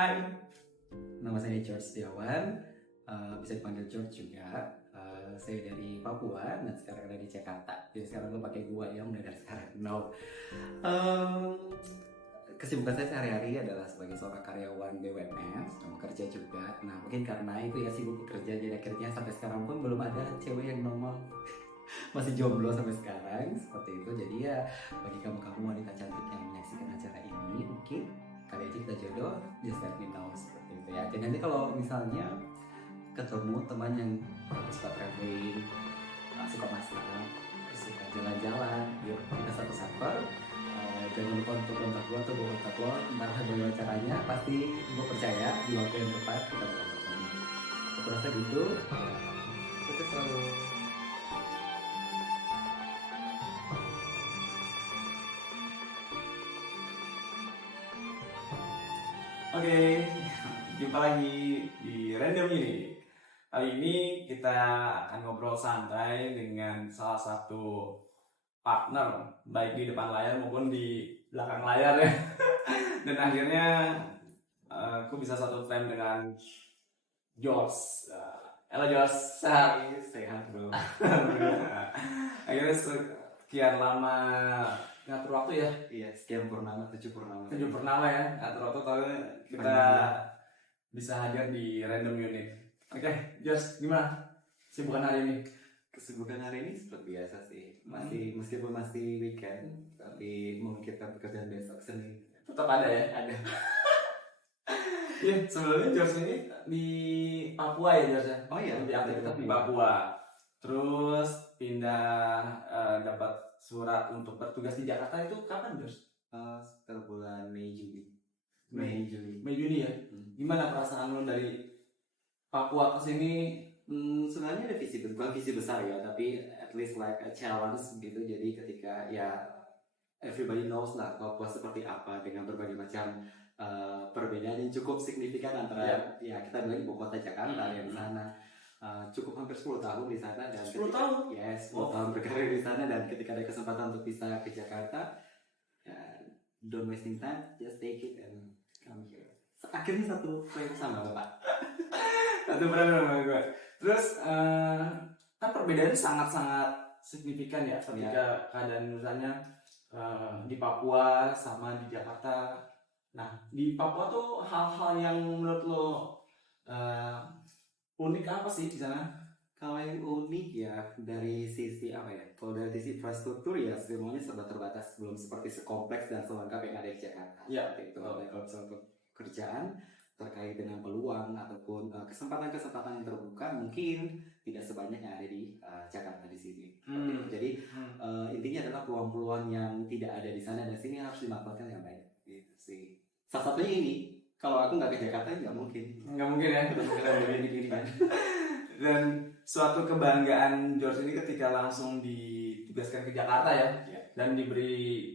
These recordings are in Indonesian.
Hai, nama saya George Setiawan, bisa dipanggil George juga. Saya dari Papua dan sekarang ada di Jakarta. Jadi sekarang lo pakai gua ya mulai dari sekarang. No. Kesibukan saya sehari-hari adalah sebagai seorang karyawan BUMN, sama kerja juga. Nah mungkin karena itu ya sibuk bekerja, jadi akhirnya sampai sekarang pun belum ada cewek yang normal. Masih jomblo sampai sekarang seperti itu. Jadi ya bagi kamu wanita cantik yang menyaksikan acara ini, mungkin kali aja kita jodoh, just let me know seperti itu ya. Dan nanti kalau misalnya ketemu teman yang suka traveling, suka masak, suka jalan-jalan, yuk kita satu server. Jangan lupa untuk kontak gue atau kontak lo, entah bagaimana caranya, pasti gue percaya di waktu yang tepat kita bakal bertemu. Aku rasa gitu, sukses selalu. Oke, jumpa lagi di Random ini. Kali ini kita akan ngobrol santai dengan salah satu partner, baik di depan layar maupun di belakang layar ya. Dan akhirnya aku bisa satu frame dengan George. Halo George, Sehat bro. Akhirnya sekian lama ngatur waktu ya. Iya, sekian purnama, 7 purnama. 7 purnama ya, ngatur waktu tahun kita bisa hadir di Random Unit. Oke, Jos, gimana sibukan hari ini? Kesibukan hari ini seperti biasa sih, meskipun masih weekend, tapi memikirkan pekerjaan besok Senin. Tetap ada ya? Ada. Iya, sebelumnya Jos ini di Papua ya Jos ya? Oh iya, lebih aktivitas di Papua. Terus pindah dapat surat untuk bertugas di Jakarta itu kapan Jos? Sekitar bulan Mei Juli. Mei Juni ya? Gimana perasaan lo dari Papua ke sini? Sebenarnya ada bukan visi besar ya, tapi at least like a challenge gitu. Jadi ketika ya everybody knows lah Papua seperti apa dengan berbagai macam perbedaan yang cukup signifikan antara ya kita bilang ibu kota Jakarta yang di sana. Cukup hampir 10 tahun di sana dan 10 tahun? Yes, 10 tahun berkarir di sana, dan ketika ada kesempatan untuk bisa ke Jakarta, ya, don't wasting time, just take it and come here. Akhirnya satu frame sama Bapak. Satu brand sama gue. Terus kan perbedaannya sangat-sangat signifikan ya ketika keadaan misalnya di Papua sama di Jakarta. Nah di Papua tuh hal-hal yang menurut lo unik apa sih di sana? Kalau yang unik ya dari sisi apa ya? Kalau dari sisi infrastruktur ya semuanya serba terbatas, belum seperti sekompleks dan selengkap yang ada di Jakarta. Ya, seperti itu. Kalau soal pekerjaan terkait dengan peluang ataupun kesempatan-kesempatan yang terbuka mungkin tidak sebanyak yang ada di Jakarta di sini. Jadi intinya adalah peluang-peluang yang tidak ada di sana dan sini harus dimanfaatkan yang baik. Gitu sih. Salah satunya ini. Kalau aku nggak ke Jakarta nggak mungkin. Nggak mungkin ya. Begini kan. Dan suatu kebanggaan George ini ketika langsung ditugaskan ke Jakarta ya. Dan diberi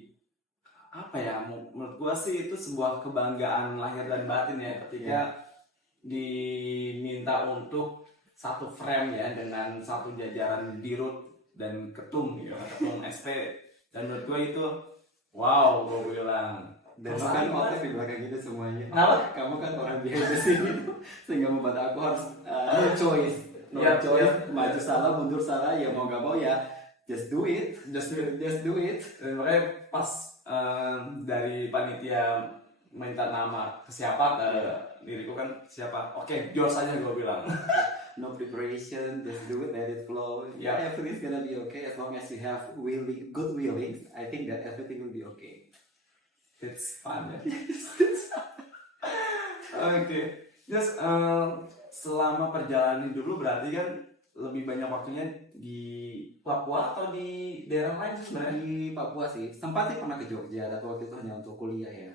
apa ya, menurut gua sih itu sebuah kebanggaan lahir dan batin ya ketika diminta untuk satu frame ya dengan satu jajaran dirut dan ketum gitu, ketum SP, dan menurut gua itu wow, gua bilang. Dan kan otak di belakang kita semuanya. Kenapa? Kamu kan orang biasa sini, sehingga membuat aku harus no choice, maju salah, mundur salah, ya mau gak mau ya just do it. Dan makanya pas dari panitia minta nama ke siapa, diriku kan siapa, oke, George aja gue bilang. No preparation, just do it, let it flow. Everything's gonna be okay as long as you have good willings. I think that everything will be okay. It's fun ya. Oke. Terus selama perjalanan dulu berarti kan lebih banyak waktunya di Papua atau di daerah lain sebenarnya? Di Papua sih. Sempat sih pernah ke Jogja, tapi waktu itu hanya untuk kuliah ya.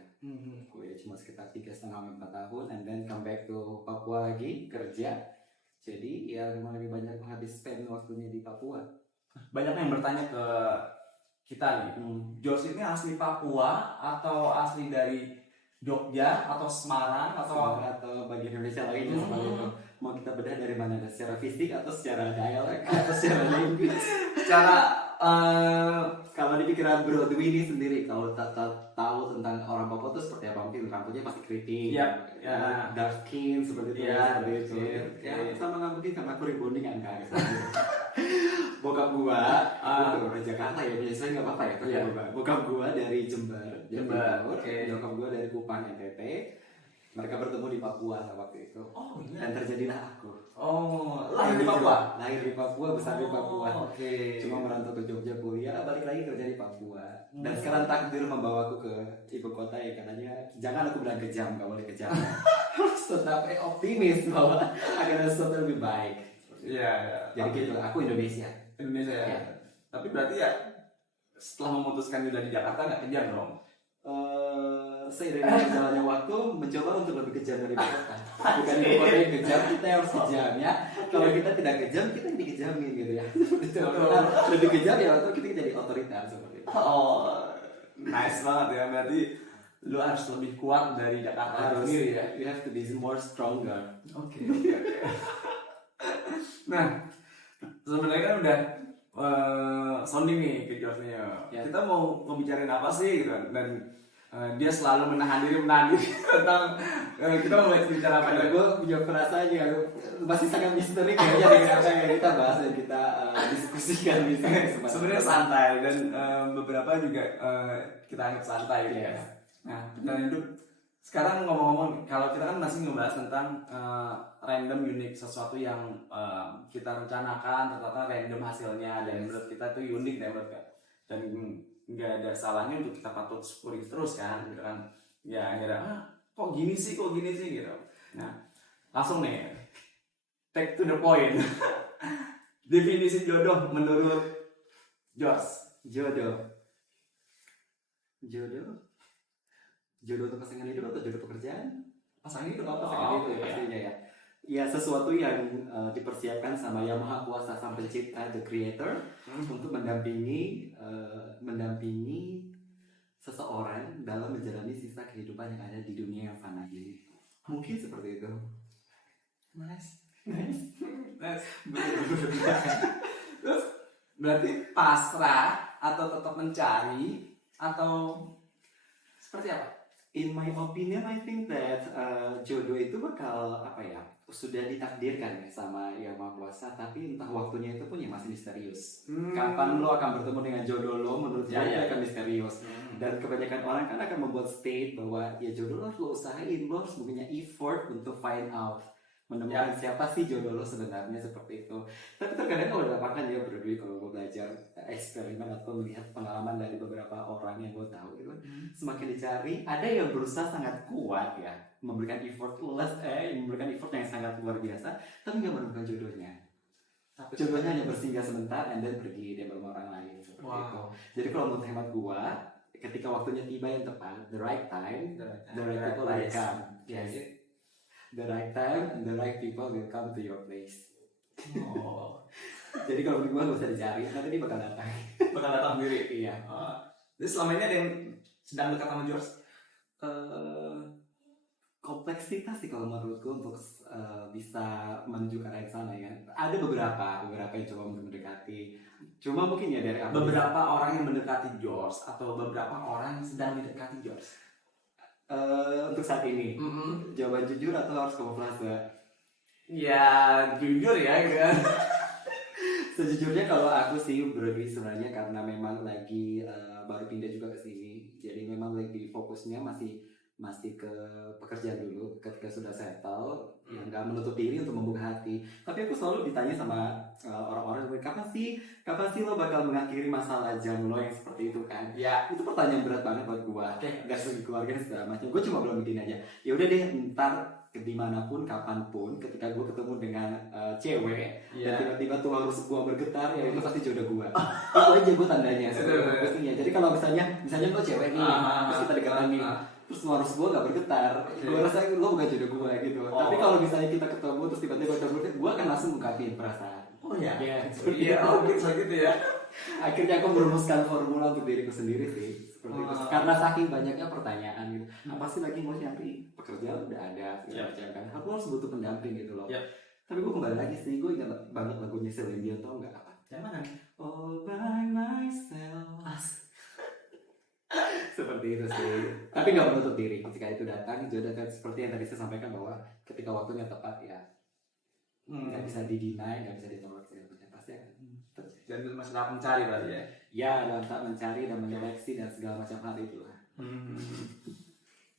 Kuliah cuma sekitar 3,5-4 tahun, and then come back to Papua lagi kerja. Jadi ya memang lebih banyak habis spend waktunya di Papua. Banyak yang bertanya ke kita nih, George ini asli Papua atau asli dari Jogja atau Semarang atau bagian Indonesia lainnya seperti itu. Mau kita bedah dari mana? Secara fisik atau secara dialek atau secara linguis? Secara kalau di pikiran Bro Dwi ini sendiri, kalau tahu tentang orang Papua tuh seperti apa, mungkin rambutnya pasti keriting, Iya, ya. dark skin seperti itu, Iya, seperti itu. dark skin, Ya oke. sama nggak mungkin karena aku rebonding kan kan. Bokap gua itu orang Jakarta ya, biasanya nggak apa-apa ya. Iya. Bokap gua dari Jember, Jember, Timur, oke. nyokap gua dari Kupang NTT. Mereka bertemu di Papua waktu itu. Oh Dan terjadilah aku. Oh, lahir di Papua. Lahir di Papua, besar di Papua. Oke. Cuma merantau ke Jogja kuliah, balik lagi kerja di Papua. Dan sekarang takdir membawaku ke ibu kota ya, katanya jangan aku bilang kejam, gak boleh kejam. Harus tetap optimis bahwa akan ada sesuatu lebih baik. Iya, iya. Jadi gitu, aku Indonesia. Indonesia ya. Iya. Tapi berarti ya setelah memutuskan udah di Jakarta nggak kejam dong. Seiring berjalannya waktu mencoba untuk lebih kejam dari ibu kota. Bukan ibu kota yang kejam, kita yang harus kejam ya. Kalau kita tidak kejam, kita yang dikejamin gitu ya. Kalau lebih kejam ya waktu kita jadi otoriter seperti itu. Oh, nice banget ya. Berarti lu harus lebih kuat dari Jakarta Harus sendiri ya. you have to be more stronger. Oke. Nah, sebenarnya kan udah sounding nih ke George-nya. Ya. Kita mau ngebicarain apa sih gitu dan dia selalu menahan diri tentang kita mau bicara apa Karena nih? gue punya perasaan yang masih sangat misteri kayaknya dengan apa yang kita bahas dan kita diskusikan di sini. Sebenarnya santai dan beberapa juga kita anggap santai gitu ya. Yes. Nah, perjalanan hidup sekarang ngomong-ngomong, kalau kita kan masih ngebahas tentang random unik, sesuatu yang kita rencanakan ternyata random hasilnya dan menurut kita itu unik dan menurut kita dan nggak ada salahnya untuk kita patut syukuri terus kan gitu kan ya nggak ada kok gini sih gitu. Nah langsung nih take to the point. Definisi jodoh menurut George. Jodoh untuk pasangan hidup atau jodoh pekerjaan? Pasangan hidup atau pasangan hidup ya pastinya ya. Ya sesuatu yang dipersiapkan sama Yang Maha Kuasa Sang Pencipta, the Creator, untuk mendampingi seseorang dalam menjalani sisa kehidupan yang ada di dunia yang fana ini. Mungkin seperti itu. Nice. Terus berarti pasrah atau tetap mencari atau seperti apa? In my opinion, I think that jodoh itu bakal sudah ditakdirkan ya sama Yang Maha Kuasa, tapi entah waktunya itu pun yang masih misterius. Kapan lo akan bertemu dengan jodoh lo, menurut gue itu akan misterius. Dan kebanyakan orang kan akan membuat state bahwa ya jodoh lo harus lo usahain, lo harus punya effort untuk find out, menemukan siapa sih jodoh lo sebenarnya, seperti itu. Tapi terkadang kalau di lapangan ya berdua, kalau gue belajar eksperimen atau melihat pengalaman dari beberapa orang yang gue tahu itu semakin dicari, ada yang berusaha sangat kuat ya, memberikan effort yang sangat luar biasa, tapi nggak menemukan jodohnya. Jodohnya hanya bersinggah sebentar and then pergi dia sama orang lain seperti itu. Jadi kalau menurut hemat gue, ketika waktunya tiba yang tepat, the right time, the right people will come. Yes. The right time and the right people will come to your place. Oh. Jadi kalau gue gak usah dicari, nanti dia bakal datang. Bakal datang sendiri. Iya. Jadi selama ini ada yang sedang dekat sama George? Kompleksitas sih kalau menurutku untuk bisa menuju ke arah yang sana ya. Ada beberapa yang coba untuk mendekati. Cuma mungkin ya dari beberapa orang yang mendekati George atau beberapa orang yang sedang mendekati George? Untuk saat ini, jawaban jujur atau harus kamuflase? Ya jujur ya kan. Sejujurnya kalau aku sih Broadway sebenarnya karena memang lagi baru pindah juga ke sini, jadi memang lagi fokusnya masih ke pekerjaan dulu. Ketika sudah settle, ya nggak menutup diri untuk membuka hati. Tapi aku selalu ditanya sama orang-orang, kapan sih lo bakal mengakhiri masa lajang lo yang seperti itu kan? Ya. Itu pertanyaan berat banget buat gua. Dari segi keluarga dan segala macam. Gue cuma belum bikin aja. Ya udah deh, ntar dimanapun, kapanpun, ketika gue ketemu dengan cewek dan tiba-tiba tulang rusuk gue bergetar, ya itu pasti jodoh gue. Itu aja gue tandanya. Pastinya. Jadi kalau misalnya lo cewek nih, terus kita dekatan nih, terus tulang rusuk gue gak bergetar, gue rasa lo bukan jodoh gue gitu. Tapi kalau misalnya kita ketemu terus tiba-tiba gue akan langsung ungkapin perasaan. Oh ya. Iya. Gitu ya. Akhirnya aku merumuskan formula untuk diriku sendiri sih, seperti itu. Karena saking banyaknya pertanyaan gitu. Apa sih lagi mau nyari pekerjaan udah ada segala macam kan. Aku harus butuh pendamping gitu loh. Tapi gue kembali lagi sih, gue ingat banget lagunya Celine Dion, tau nggak apa? Yang mana? All by myself. Seperti itu sih. Tapi nggak menutup diri ketika itu datang. Jodoh kan seperti yang tadi saya sampaikan bahwa ketika waktunya tepat ya nggak bisa didinai, nggak bisa ditolak sih. Pasti akan terjadi. Dan masih tahap mencari berarti ya. Ya, dalam tahap mencari dan menyeleksi dan segala macam hal itu lah.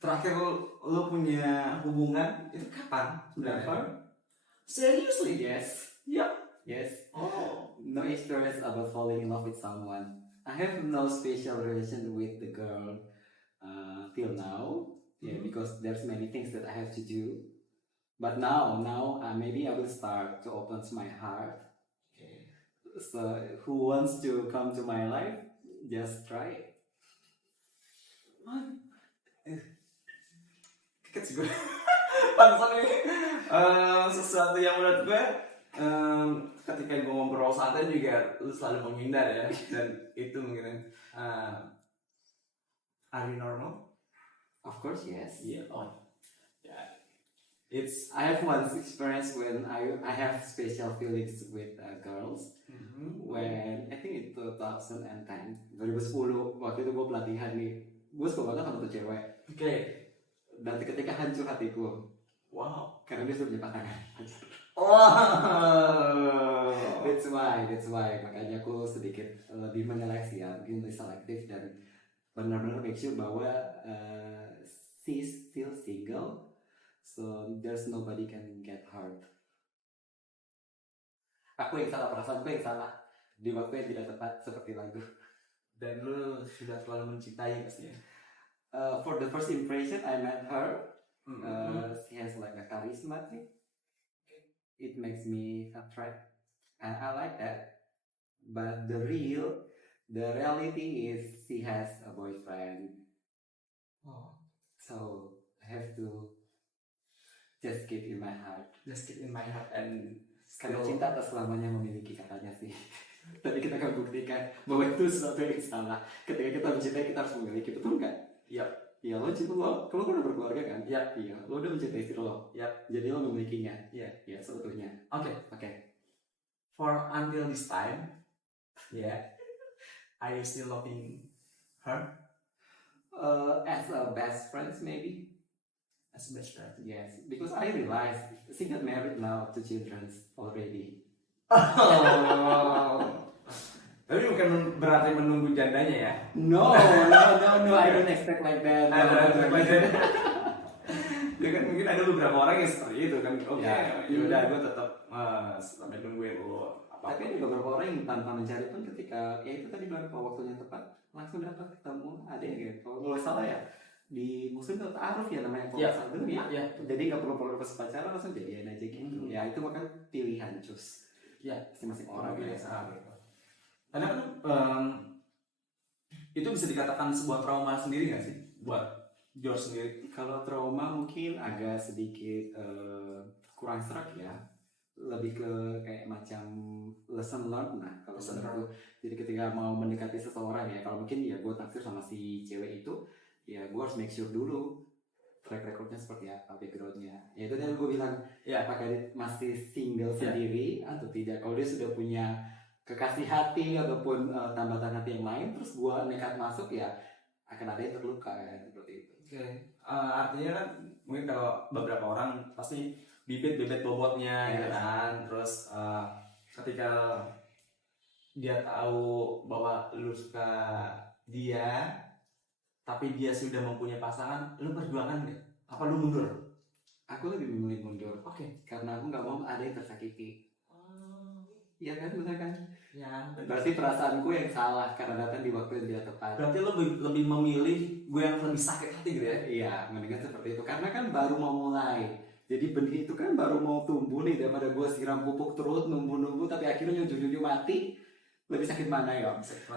Terakhir lo punya hubungan itu kapan sebenarnya? Never. Seriously? Yes. Yep. Yes. Oh. No experience about falling in love with someone. I have no special relation with the girl till now. Yeah, because there's many things that I have to do. But now, maybe I will start to open my heart. Okay. So, who wants to come to my life? Just try it. Kaget sih gue. Pantesan ini sesuatu yang menurut gue ketika gue ngobrol santai juga lu selalu menghindar ya, dan itu mungkin are you normal? Of course, yes. Yeah. Oh. Yeah. It's I have one experience when I have special feelings with girls. When I think it's 2010, 2010 waktu itu gue pelatihan nih, gue suka banget sama tuh cewek. okay. Dan ketika hancur hatiku Wow. karena dia sudah punya pasangan. Wow. That's why makanya aku sedikit lebih menyeleksi ya, mungkin lebih selektif dan benar-benar make sure bahwa she's still single, so there's nobody can get hurt. Aku yang salah, perasaanku yang salah di waktu yang tidak tepat seperti lagu. Dan lu sudah terlalu mencintai pastinya. For the first impression I met her, she has like a charisma thing. It makes me attract, and I like that. But the reality is she has a boyfriend. Oh. So I have to just keep in my heart. Just keep in my heart and Karena cinta tak selamanya memiliki katanya sih. Tadi kita akan buktikan bahwa itu sesuatu yang salah. Ketika kita mencintai kita harus memiliki, betul nggak? Iya. Iya, lo cinta lo, kalau lo udah berkeluarga kan? Iya. Iya, lo udah mencintai istri lo. Iya. Jadi lo memilikinya. Iya. Iya, sebetulnya. Oke. For until this time, yeah, are you still loving her As a best friends maybe. as a best friend? Yes, because I realized she got married now to children already. Oh. Tapi bukan berarti menunggu jandanya ya? No, I don't expect like that. Ya kan mungkin ada beberapa orang yang seperti itu kan. Oke, Ya. yaudah gue tetap sampai nungguin lo. Tapi ada beberapa orang yang tanpa mencari pun ketika ya itu tadi bilang kalau waktunya tepat langsung dapat ketemu, ada yang gitu. Kalau nggak salah ya di muslim itu ta'aruf ya namanya, kalau Ya. nggak salah dulu ya. Ya. Jadi nggak perlu pas pacaran langsung jadian aja gitu. Ya itu kan pilihan cus. Ya, Masing-masing orang orang biasa. biasa gitu. Karena kan itu bisa dikatakan sebuah trauma sendiri nggak sih buat George sendiri? Kalau trauma mungkin agak sedikit kurang serak ya, lebih ke kayak macam lesson learned. Nah kalau Lesson menurut gue, jadi ketika mau mendekati seseorang ya, kalau mungkin ya gue taksir sama si cewek itu, ya gue harus make sure dulu track recordnya seperti apa, backgroundnya. Ya itu tadi gue bilang, Ya. apakah dia masih single Ya. sendiri atau tidak. Kalau dia sudah punya kekasih hati ataupun tambatan hati yang lain, terus gue nekat masuk ya akan ada yang terluka kan, seperti itu. Oke. Artinya kan mungkin kalau beberapa orang pasti bibit bobotnya gitu kan. Terus ketika dia tahu bahwa lu suka dia tapi dia sudah mempunyai pasangan, lu perjuangan nggak? Apa lu mundur? Aku lebih memilih mundur. Oke. Karena aku nggak mau ada yang tersakiti. Iya kan, benar kan? Ya. Berarti perasaanku yang salah karena datang di waktu yang tidak tepat. Berarti lu lebih memilih gue yang lebih sakit hati gitu ya? Iya, mendingan seperti itu. Karena kan baru mau mulai. Jadi benih itu kan baru mau tumbuh nih, daripada gue siram pupuk terus, nunggu tapi akhirnya ujung-ujung mati. Lebih sakit mana ya?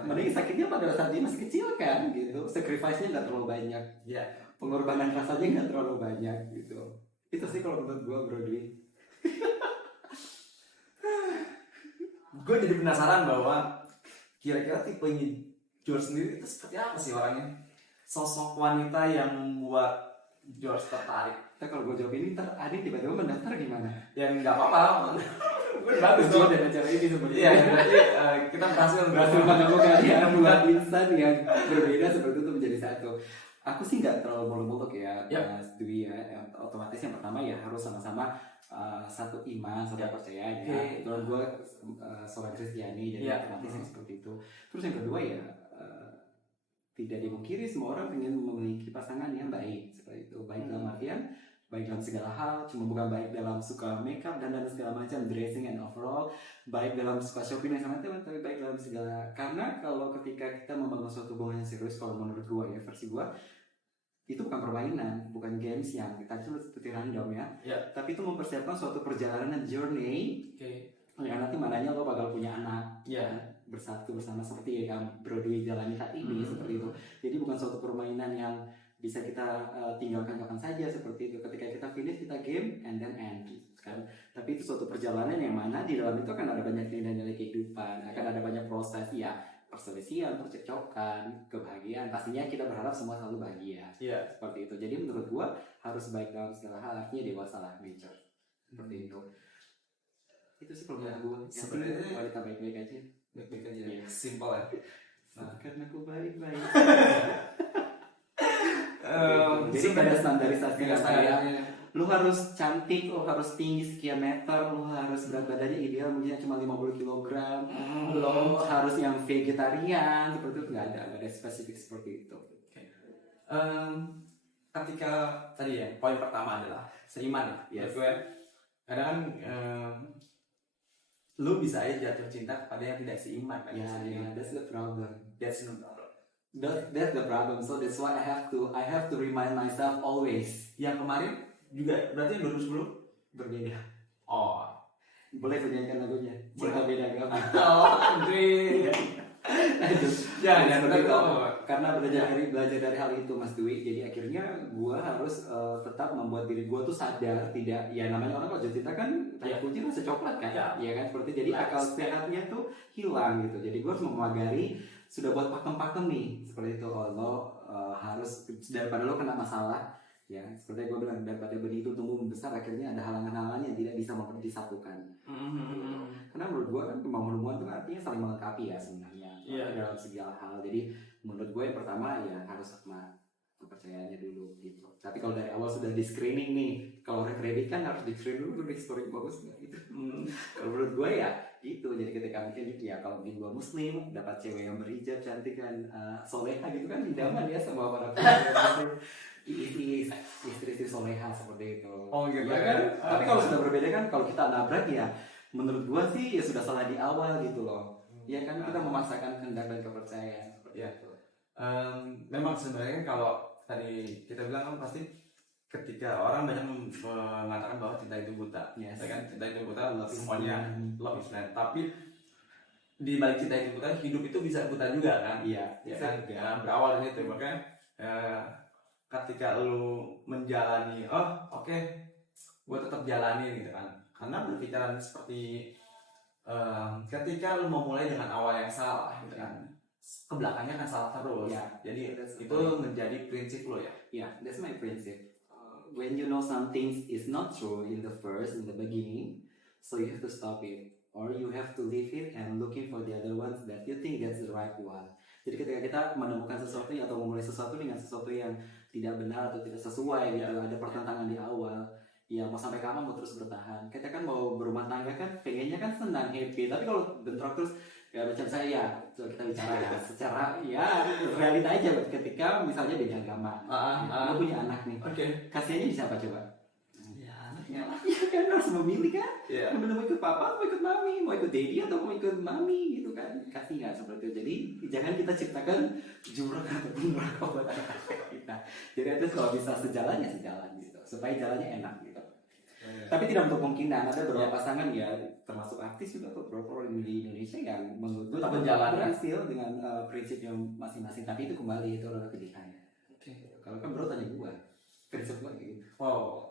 Mending sakitnya pada saat dia masih kecil kan, gitu. Sacrifice-nya nggak terlalu banyak. Ya. Pengorbanan rasanya nggak terlalu banyak, gitu. Itu sih kalau menurut gue, Bro Dwi. Gue jadi penasaran bahwa kira-kira tipenya George sendiri itu seperti apa sih orangnya? Sosok wanita yang membuat George tertarik. Nah, kalau gue jawab ini, ntar Adi tiba-tiba mendaftar gimana? Ya nggak apa-apa. Bagus dong. Dengan cara ini sebenarnya. Iya, berarti kita berhasil menemukan ya bulan insan yang berbeda seperti itu menjadi satu. Aku sih nggak terlalu muluk-muluk ya, Mas Dwi ya. Otomatis yang pertama ya harus sama-sama satu iman, satu percaya ya. Kalau gue seorang Kristiani, jadi otomatis seperti itu. Terus yang kedua ya tidak dimungkiri semua orang ingin memiliki pasangan yang baik seperti itu, baik dalam artian baik dalam segala hal, cuma bukan baik dalam suka makeup dan segala macam, dressing and overall, baik dalam suka shopping dan segala macam, tapi baik dalam segala. Karena kalau ketika kita membangun suatu hubungan yang serius, kalau menurut gua ya, versi gua itu bukan permainan, bukan games yang kita itu seperti random ya, tapi itu mempersiapkan suatu perjalanan journey. Yang nanti mananya lo bakal punya anak, bersatu bersama seperti yang Bro Dwi jalani saat ini seperti itu. Jadi bukan suatu permainan yang bisa kita tinggalkan kapan saja seperti itu. Ketika kita finish kita game and then end kan. Tapi itu suatu perjalanan yang mana di dalam itu akan ada banyak nilai-nilai kehidupan, akan ada banyak proses ya, perselisihan, percekcokan, kebahagiaan. Pastinya kita berharap semua selalu bahagia. Seperti itu. Jadi menurut gua harus baik dalam segala hal, artinya dewasa lah, mature. Seperti itu. Itu sih kalau menurut gua. Sebenarnya wanita baik-baik aja. Baik-baik aja. Simple ya. Karena aku baik-baik. Jadi ada standarisasi kayak lu harus cantik, lu harus tinggi sekian meter, lu harus berat badannya ideal mungkin cuma 50 kg, lu harus yang vegetarian seperti itu, nggak ada spesifik seperti itu. Ketika tadi ya poin pertama adalah seiman ya, kadang lu bisa aja jatuh cinta kepada yang tidak seiman kan? That's the problem. That's the problem. So that's why I have to remind myself always. Yang kemarin juga berarti 2010 berbeda. Oh, boleh saya nyanyikan lagunya? Cinta beda agama. Oh, Andre. Jangan seperti itu. Karena belajar dari hal itu Mas Dwi. Jadi akhirnya gua harus tetap membuat diri gua tuh sadar, tidak ya namanya orang kalau jatuh cinta kan kayak kucing rasa coklat kan, ya kan seperti jadi akal sehatnya tuh hilang gitu. Jadi gua harus memagari, sudah buat pakem-pakem nih seperti itu. Lo harus daripada lo kena masalah ya, seperti gue bilang, daripada benih itu tumbuh besar akhirnya ada halangan-halangan yang tidak bisa disatukan. Karena menurut gue kan pembangunan hubungan itu artinya saling melengkapi ya sebenarnya dalam segala hal. Jadi menurut gue yang pertama ya harus sama kepercayaannya dulu gitu. Tapi kalau dari awal sudah di screening nih, kalau orang kredit kan harus di screen dulu history bagus nggak gitu. Kalau menurut gue ya gitu. Jadi ketika mungkin ya kalau mungkin gue muslim dapat cewek yang berhijab cantik kan soleha gitu kan idaman ya sama para muslim. Istri soleha seperti itu. Oh gitu ya kan? Tapi kalau sudah berbeda kan, kalau kita nabrak ya menurut gua sih ya sudah salah di awal gitu loh. Ya kan kita memaksakan kehendak dan kepercayaan seperti itu. Memang sebenarnya kalau tadi kita bilang kan pasti ketika orang banyak mengatakan bahwa cinta itu buta, ya kan, cinta itu buta, semuanya love is blind. Tapi di balik cinta itu buta, hidup itu bisa buta juga kan? Iya. Ya kan? Ya, berawal dari itu makanya. Ketika lu menjalani, gue tetap jalani gitu kan, karena berpikiran seperti ketika lu memulai dengan awal yang salah gitu kan, kebelakangnya kan salah terus. Jadi itu menjadi prinsip lu ya. That's my principle. When you know something is not true in the beginning, so you have to stop it, or you have to leave it and looking for the other ones that you think that's the right one. Jadi ketika kita menemukan sesuatu atau memulai sesuatu dengan sesuatu yang tidak benar atau tidak sesuai gitu, ada pertentangan di awal, ya mau sampai kapan mau terus bertahan. Kita kan mau berumah tangga kan pengennya kan senang, happy, tapi kalau bentrok terus ya macam saya kita bicara ya secara ya realita aja. Ketika misalnya beda agama, lo punya anak nih, kasihannya di siapa coba? Ya kan harus memilih kan, mau ikut papa, mau ikut mami, mau ikut daddy atau mau ikut mami gitu kan, kasih nggak seperti itu. Jadi jangan kita ciptakan jurang ataupun neraka buat anak kita. Jadi itu kalau bisa sejalan ya sejalan gitu, supaya jalannya enak gitu. Tapi tidak untuk kemungkinan ada beberapa pasangan ya, termasuk artis juga atau beberapa orang di Indonesia yang menurut gue berhasil dengan prinsipnya masing-masing. Tapi itu kembali itu adalah kejutannya. Kalau kan bro tanya gue, prinsip gue gitu. Wow.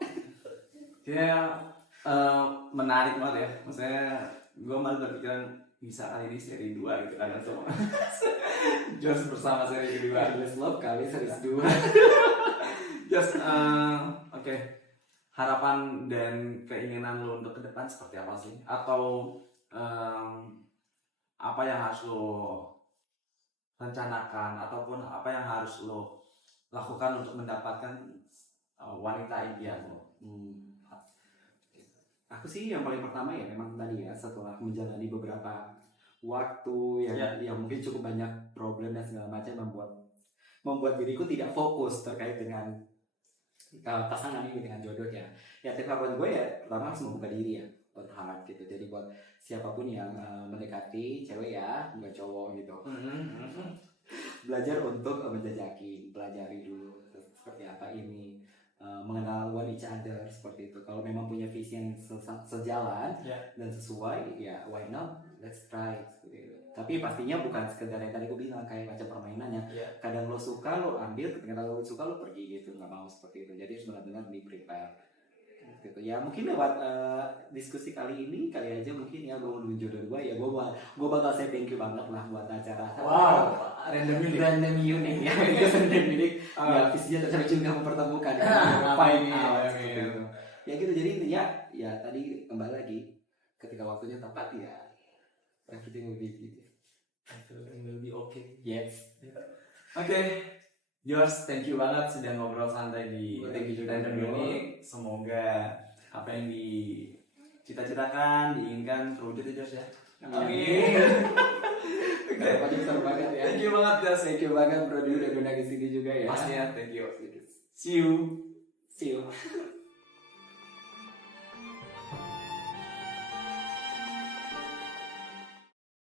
Ya menarik banget ya, maksudnya gue malah berpikiran bisa kali ini seri 2 gitu kan, atau just bersama seri kedua, Endless Love kali seri 2. Just harapan dan keinginan lo untuk ke depan seperti apa sih? Atau apa yang harus lo rencanakan ataupun apa yang harus lo lakukan untuk mendapatkan wanita impian lo? Aku sih yang paling pertama ya memang tadi ya, setelah menjalani beberapa waktu yang mungkin cukup banyak problem dan segala macam membuat diriku tidak fokus terkait dengan pasangan ini, dengan jodoh ya. Ya tips buat gue ya pertama harus membuka diri ya, buat heart gitu. Jadi buat siapapun yang mendekati cewek ya, nggak cowok gitu. Belajar untuk menjajaki, pelajari dulu seperti apa ini, mengenal one each other seperti itu. Kalau memang punya visi yang sejalan dan sesuai ya why not, let's try seperti itu. Tapi pastinya bukan sekedar yang tadi aku bilang kayak macam permainannya. Kadang lo suka lo ambil, ketika lo suka lo pergi gitu, nggak mau seperti itu. Jadi harus benar-benar di prepare gitu. Ya mungkin lewat diskusi kali ini kali aja mungkin ya gue menuju jodoh gue ya, gue bakal say thank you banget lah buat acara random unique ya. Itu random unique ya, visinya tercapai juga mempertemukan fine ya gitu. Jadi ya tadi kembali lagi ketika waktunya tepat ya everything will be okay. Yes. Oke. Yours, thank you banget sudah ngobrol santai di Random Unique. Semoga apa yang dicita-citakan, diinginkan terwujud ya, Jos ya. Amin. Besar banget ya. Thank you banget, Jos. Thank you banget bro, udah guna kesini juga ya. Pastinya, thank you. See you.